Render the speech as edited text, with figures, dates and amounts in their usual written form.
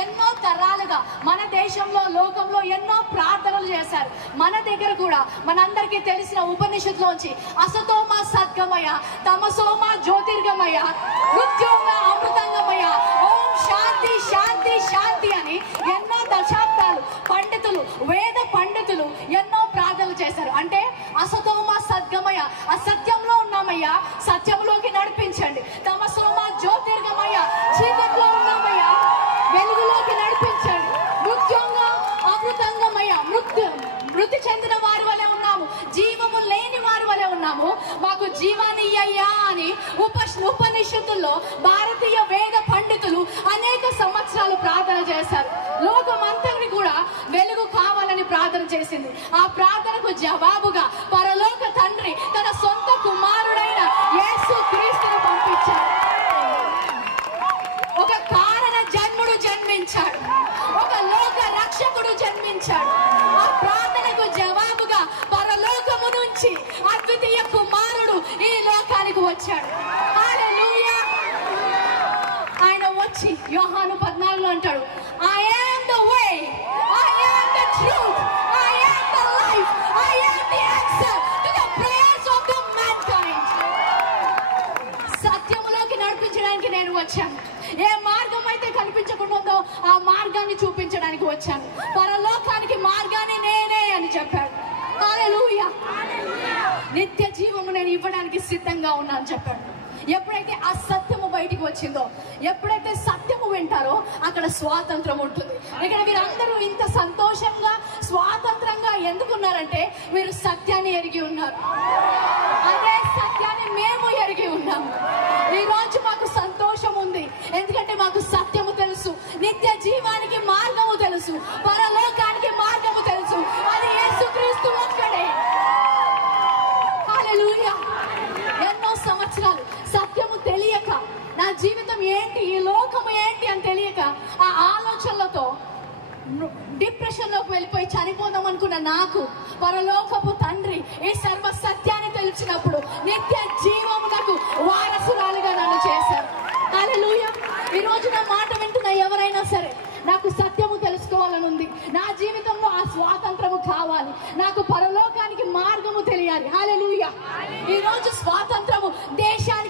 ఎన్నో తరాలుగా మన దేశంలో, లోకంలో ఎన్నో ప్రార్థనలు చేశారు. మన దగ్గర కూడా మనందరికీ తెలిసిన ఉపనిషత్తులోంచి అసతోమ సద్గమయ, తమసోమ జ్యోతిర్గమయ, మృత్యోంగ అమృతంగమయ, ఓం శాంతి శాంతి శాంతి అని ఎన్నో దశాబ్దాలు పండితులు, వేద పండితులు ఎన్నో ప్రార్థనలు చేశారు. అంటే అసతోమ సద్గమయ, అసత్యంలో ఉన్నామయ్యా, సత్యంలోకి నడిపించండి. తమసోమ జ్యోతిర్గమయ, చీకట్లో ఉన్నామయ్యా, వెలుగులోకి నడిపించండి. మృత్యోంగ అమృతంగమయ, మృతి చెందిన వారి వలె ఉన్నాము, జీవము లేని వారి వలె ఉన్నాము, మాకు జీవాన్ని ఇయ్యయ్యా అని ఉపనిషత్తుల్లో భారతీయ వేద పండితులు అనేక సంవత్సరాలు ప్రార్థన చేశారు. లోకమంతని కూడా వెలుగు కావాలని ప్రార్థన చేసింది. ఆ ప్రార్థనకు జవాబుగా పరలోక తండ్రి తన సొంత కుమారుడైన యేసు క్రీస్తును పంపించాడు. ఒక కారణ జన్ముడు జన్మించాడు, ఒక లోక రక్షకుడు జన్మించాడు. ఆ ప్రార్థనకు జవాబుగా పరలోకము నుంచి అద్వితీయ కుమారుడు ఈ లోకానికి వచ్చాడు. హల్లెలూయా. ఆయన వచ్చి యోహాను 14లో అంటాడు, I am the way, I am the truth, I am the life, I am the answer to the prayers of the mankind. సత్యములోకి నడిపించడానికి నేను వచ్చాను. ఏ మార్గం అయితే కనిపించకుండా ఉందో ఆ మార్గాన్ని చూపించడానికి వచ్చాను. పరలోకానికి మార్గాన్ని నేనే అని చెప్పాడు. హల్లెలూయా. నిత్య జీవము నేను ఇవ్వడానికి సిద్ధంగా ఉన్నాను చెప్పాడు. ఎప్పుడైతే ఆ సత్యము బయటికి వచ్చిందో, ఎప్పుడైతే సత్యము వింటారో అక్కడ స్వాతంత్రం ఉంటుంది. ఇక్కడ వీరందరూ ఇంత సంతోషంగా స్వాతంత్రంగా ఎందుకున్నారంటే వీరు సత్యాన్ని ఎరిగి ఉన్నారు. అదే సత్యాన్ని మేము ఎరిగి ఉన్నాము. ఈ రోజు మాకు సంతోషం ఉంది, ఎందుకంటే మాకు సత్యము తెలుసు, నిత్య జీవానికి మార్గము తెలుసు, పరలోకానికి మార్గము తెలుసు. అది యేసుక్రీస్తు ఒక్కడే. హల్లెలూయా. ఎన్నో సంవత్సరాలు సత్యము తెలియక, నా జీవితం ఏంటి, ఈ లోకము ఏంటి అని తెలియక ఆ ఆలోచనలతో డిప్రెషన్ లోకి వెళ్ళిపోయి చనిపోదాం అనుకున్న నాకు పరలోకపు తండ్రి ఈ సర్వ సత్యాన్ని తెలిసినప్పుడు నిత్య జీవమునకు వారసురాలుగా నన్ను చేశారు. హల్లెలూయా. ఈ రోజు నా మాట వింటున్న ఎవరైనా సరే, నాకు సత్యము తెలుసుకోవాలని ఉంది, నా జీవితంలో ఆ స్వాతంత్రము కావాలి, నాకు పరలోకానికి మార్గము తెలియాలి. హల్లెలూయా. ఈ రోజు స్వాతంత్రము దేశానికి